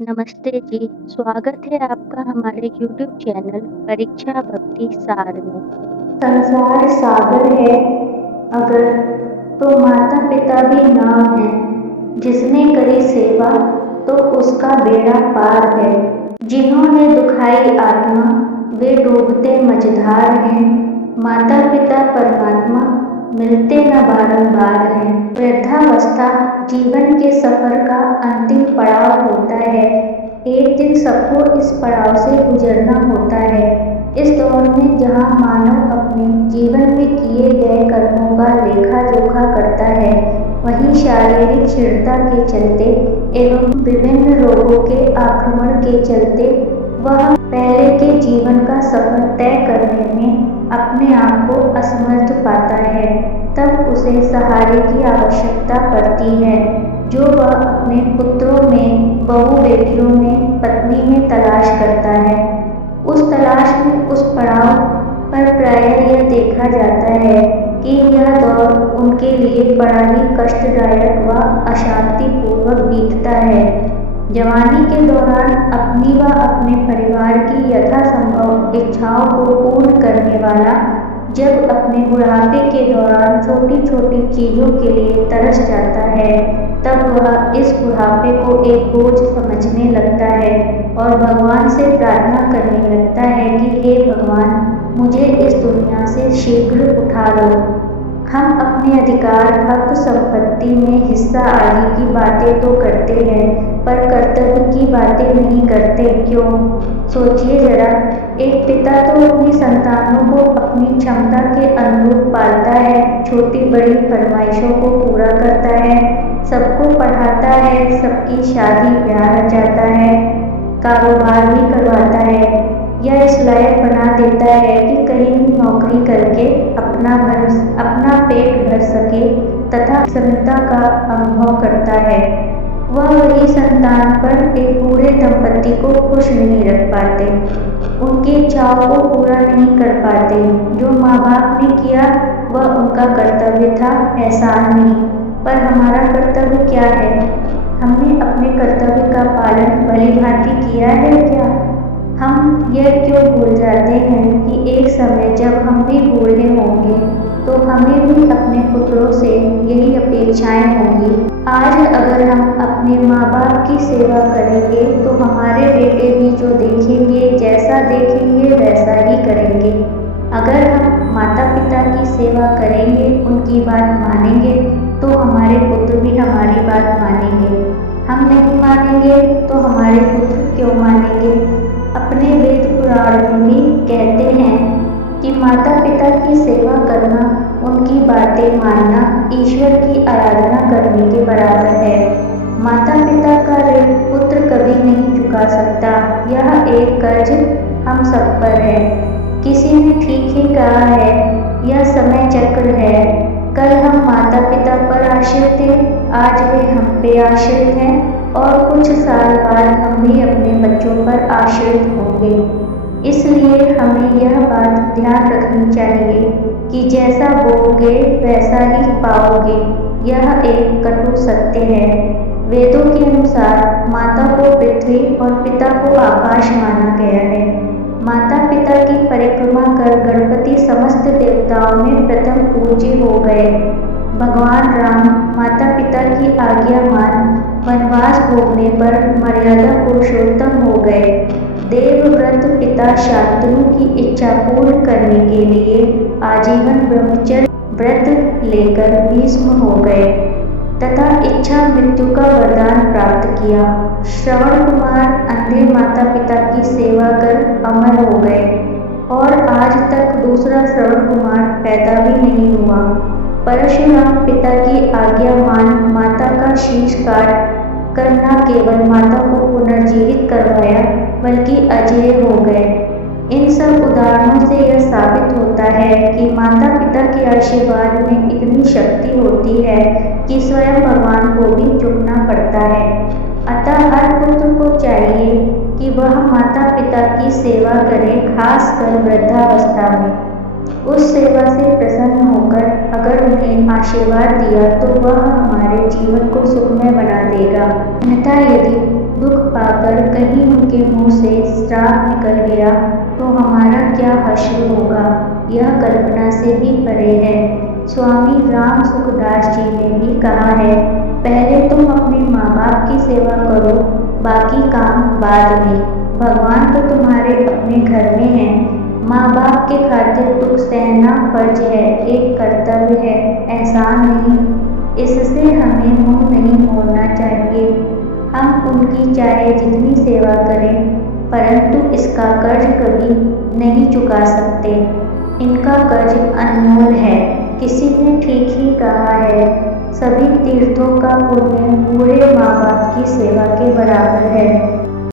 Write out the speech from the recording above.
नमस्ते जी, स्वागत है आपका हमारे यूट्यूब चैनल परीक्षा भक्ति सार में। संसार सागर है अगर, तो माता पिता भी नाव है। जिसने करी सेवा तो उसका बेड़ा पार है। जिन्होंने दुखाई आत्मा वे डूबते मझधार हैं। माता पिता परमात्मा मिलते न बारंबार हैं। वृद्धावस्था जीवन के सफर का अंतिम पड़ाव होता है। एक दिन सबको इस पड़ाव से गुजरना होता है। इस दौर में जहाँ मानव अपने जीवन में किए गए कर्मों का लेखा जोखा करता है, वहीं शारीरिक क्षीणता के चलते एवं विभिन्न रोगों के आक्रमण के चलते वह पहले के जीवन का सफर तय करने में अपने आप को असमर्थ पाता है। तब उसे सहारे की आवश्यकता पड़ती है, जो वह अपने पुत्रों में, बहू बेटियों में, पत्नी में तलाश करता है। उस तलाश में उस पड़ाव पर प्रायः यह देखा जाता है कि यह दौर उनके लिए बड़ा ही कष्टदायक व अशांतिपूर्वक बीतता है। जवानी के दौरान अपनी व अपने परिवार की यथासंभव इच्छाओं को पूर्ण करने वाला जब अपने बुढ़ापे के दौरान छोटी छोटी चीज़ों के लिए तरस जाता है, तब वह इस बुढ़ापे को एक बोझ समझने लगता है और भगवान से प्रार्थना करने लगता है कि हे भगवान, मुझे इस दुनिया से शीघ्र उठा लो। हम अपने अधिकार, हक, संपत्ति में हिस्सा आदि की बातें तो करते हैं, पर कर्तव्य की बातें नहीं करते, क्यों? सोचिए जरा, एक पिता तो अपनी संतानों को अपनी क्षमता के अनुरूप पालता है, छोटी बड़ी फरमाइशों को पूरा करता है, सबको पढ़ाता है, सबकी शादी ब्याह रचाता है, कारोबार भी करवाता है, या इस लायक बना देता है कि कहीं भी नौकरी करके अपना पेट भर सके तथा प्रसन्नता का अनुभव करता है। वह वही संतान पर एक बूढ़े दंपति को खुश नहीं रख पाते, उनकी इच्छाओं को पूरा नहीं कर पाते। जो माँ बाप ने किया वह उनका कर्तव्य था, एहसान नहीं। पर हमारा कर्तव्य क्या है? हमने अपने कर्तव्य का पालन भली भांति किया है क्या? हम यह क्यों भूल जाते हैं कि एक समय जब हम भी बूढ़े होंगे तो हमें भी अपने पुत्रों से यही अपेक्षाएं होंगी। आज अगर हम अपने माँ बाप की सेवा करेंगे तो हमारे बेटे भी जो देखेंगे, जैसा देखेंगे वैसा ही करेंगे। अगर हम माता पिता की सेवा करेंगे, उनकी बात मानेंगे, तो हमारे पुत्र भी हमारी बात मानेंगे। हम नहीं मानेंगे तो हमारे पुत्र क्यों मानेंगे? अपने वेद पुराण में भी कहते हैं कि माता पिता की सेवा करना, उनकी बातें मानना ईश्वर की आराधना करने के बराबर है। माता पिता का ऋण पुत्र कभी नहीं चुका सकता, यह एक कर्ज हम सब पर है। किसी ने ठीक ही कहा है, यह समय चक्र है। कल हम माता पिता पर आश्रित थे, आज वे हम पे आश्रित हैं और कुछ साल बाद हम भी अपने बच्चों पर आश्रित होंगे। इसलिए हमें यह बात ध्यान रखनी चाहिए कि जैसा बोओगे वैसा ही पाओगे। यह एक कटु सत्य है। वेदों के अनुसार माता को पृथ्वी और पिता को आकाश माना गया है। माता पिता की परिक्रमा कर गणपति समस्त देवताओं में प्रथम पूज्य हो गए। भगवान राम माता पिता की आज्ञा मान वनवास भोगने पर मर्यादा पुरुषोत्तम हो गए। देवव्रत पिता शांतनु की इच्छा पूर्ण करने के लिए आजीवन ब्रह्मचर्य व्रत लेकर भीष्म हो गए तथा इच्छा मृत्यु का वरदान प्राप्त किया। श्रवण कुमार अंधे माता पिता की सेवा कर अमर हो गए और आज तक दूसरा श्रवण कुमार पैदा भी नहीं हुआ। परशुराम पिता की आज्ञा मान माता का शीश काट कर न केवल माता को पुनर्जीवित करवाया बल्कि अजेय हो गए। इन सब उदाहरणों से यह साबित होता है कि माता पिता के आशीर्वाद में इतनी शक्ति होती है कि स्वयं भगवान को भी झुकना पड़ता है। अतः हर पुत्र को चाहिए कि वह माता पिता की सेवा करे, खासकर वृद्धावस्था में। उस सेवा से प्रसन्न होकर अगर उन्हें आशीर्वाद दिया तो वह हमारे जीवन को सुखमय बना देगा। अन्यथा यदि दुख पाकर कहीं उनके मुंह से श्राप निकल गया तो हमारा क्या हश्र होगा, यह कल्पना से भी परे है। स्वामी राम सुखदास जी ने भी कहा है, पहले तुम अपने माँ बाप की सेवा करो, बाकी काम बाद में। भगवान तो तुम्हारे अपने घर में हैं। माँ बाप के खातिर दुख सहना फर्ज है, एक कर्तव्य है, एहसान नहीं। इससे हमें मुंह नहीं मोड़ना चाहिए। हम उनकी चाहे जितनी सेवा करें, परंतु इसका कर्ज कभी नहीं चुका सकते। इनका कर्ज अनमोल है। किसी ने ठीक ही कहा है, सभी तीर्थों का पुण्य बूढ़े माँ बाप की सेवा के बराबर है।